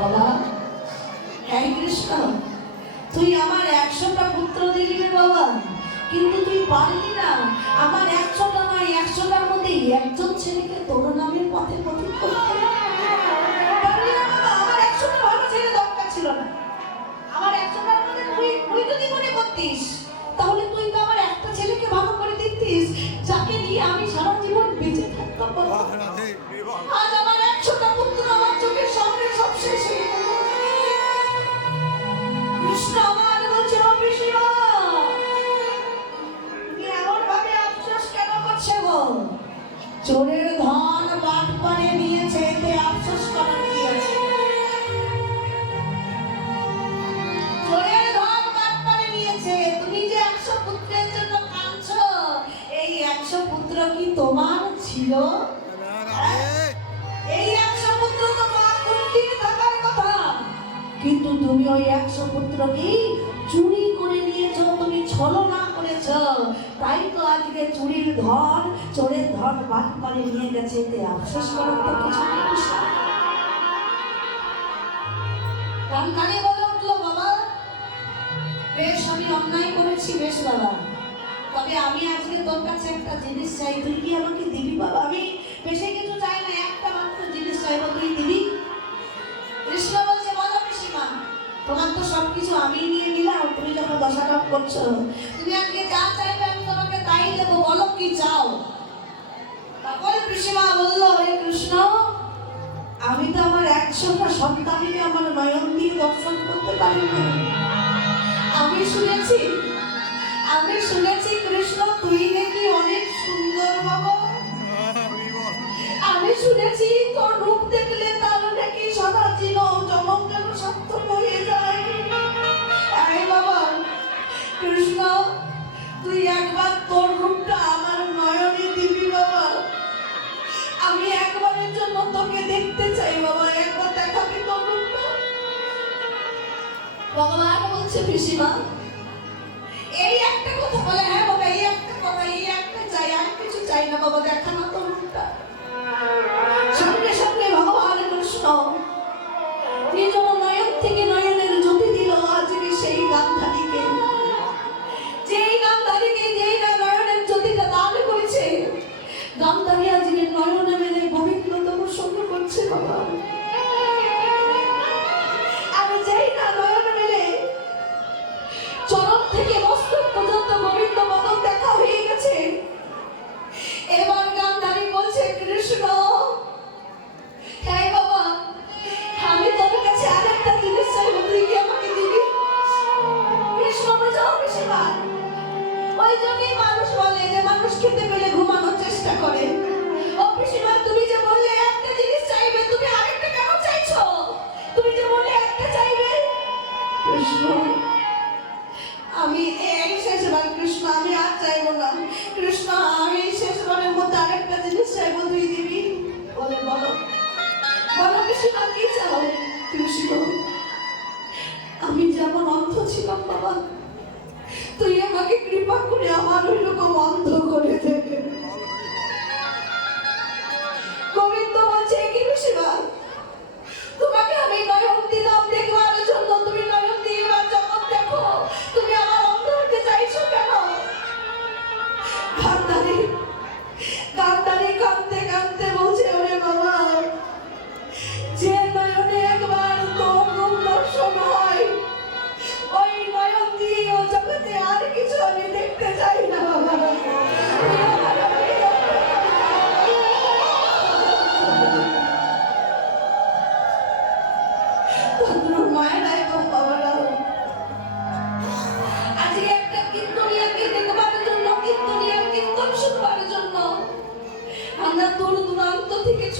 বাবা। হ্যাঁ কৃষ্ণ, তুই আমার একশোটা পুত্র দিলি বাবা। কিন্তু তুই পারলি না। আমার একশোটা নয়, একশোটার মধ্যে একজন ছেলেকে তোর নামের পথে পথিত করতে আমার একশোটা ভালো ছেলে দরকার ছিল না। আমার একশোটার মধ্যে তুই তুই মনে করতিস, তাহলে তুই তো আমার একটা ছেলেকে ভালো করে দিতিস যাকে নিয়ে আমি সারা জীবন বেঁচে থাকতাম চোরের ধন বাট পারে নিয়েছে আফসোস করার চোরের ধন নিয়েছে, তুমি যে একশো পুত্রের জন্য কাঁদছো, এই একশো পুত্র কি তোমার ছিল? তুমি ওই একশো পুত্রকে চুরি করে নিয়েছো, তুমি ছলনা করেছ। তাই তো আজকে চুরির ধন, চোরের ধন বাদ করে নিয়ে গেছে এতে আফসোস করার তো কিছু নেই কৃষ্ণ। বলে উঠল, বাবা, বেশ আমি অন্যায় করেছি, বেশ বাবা। তবে আমি আজকে তোর কাছে একটা জিনিস চাই, তুই কি আমাকে দিবি বাবা? আমি বেশি কিছু করছ তুমি আজকে যা চাইবে? আমি তোমাকে তাই দেবো। বলো কি চাও? তারপরে পিসিমা বলল হরে কৃষ্ণ, আমি তো আমার একশোটা সন্তানকে আমার নয়ন দিয়ে দর্শন করতে পারি আমি শুনেছি আমি শুনেছি কৃষ্ণ, তুই নাকি অনেক সুন্দর জন্য তোকে দেখতে চাই, বাবা। একবার দেখা কি ভগবান বলছে পিসিমা, এই একটা কথা বলে হ্যাঁ বাবা, এই একটা কথা, এই একটা চাই, আর কিছু চাই না বাবা, দেখা না তোর রূপটা সঙ্গে সঙ্গে ভগবান কৃষ্ণ নিজ নয়ন থেকে মানুষ চেষ্টা করে। তুমি যে বললে একটা জিনিস চাইবে তুমি আরেকটা কৃপা করে আমার ওই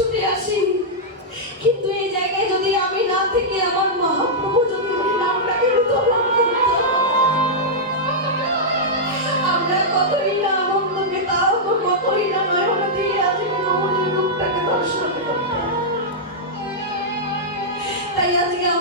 ছুটে আসি। কিন্তু এই জায়গায় যদি আমি না থেকে আমার মহাপ্রভু যদি নামটাকে আমরা কতই না আনন্দকে তাও কতই না নয়ন দিয়ে আজকে গৌরের রূপটাকে দর্শন করতাম। তাই আজকে আমরা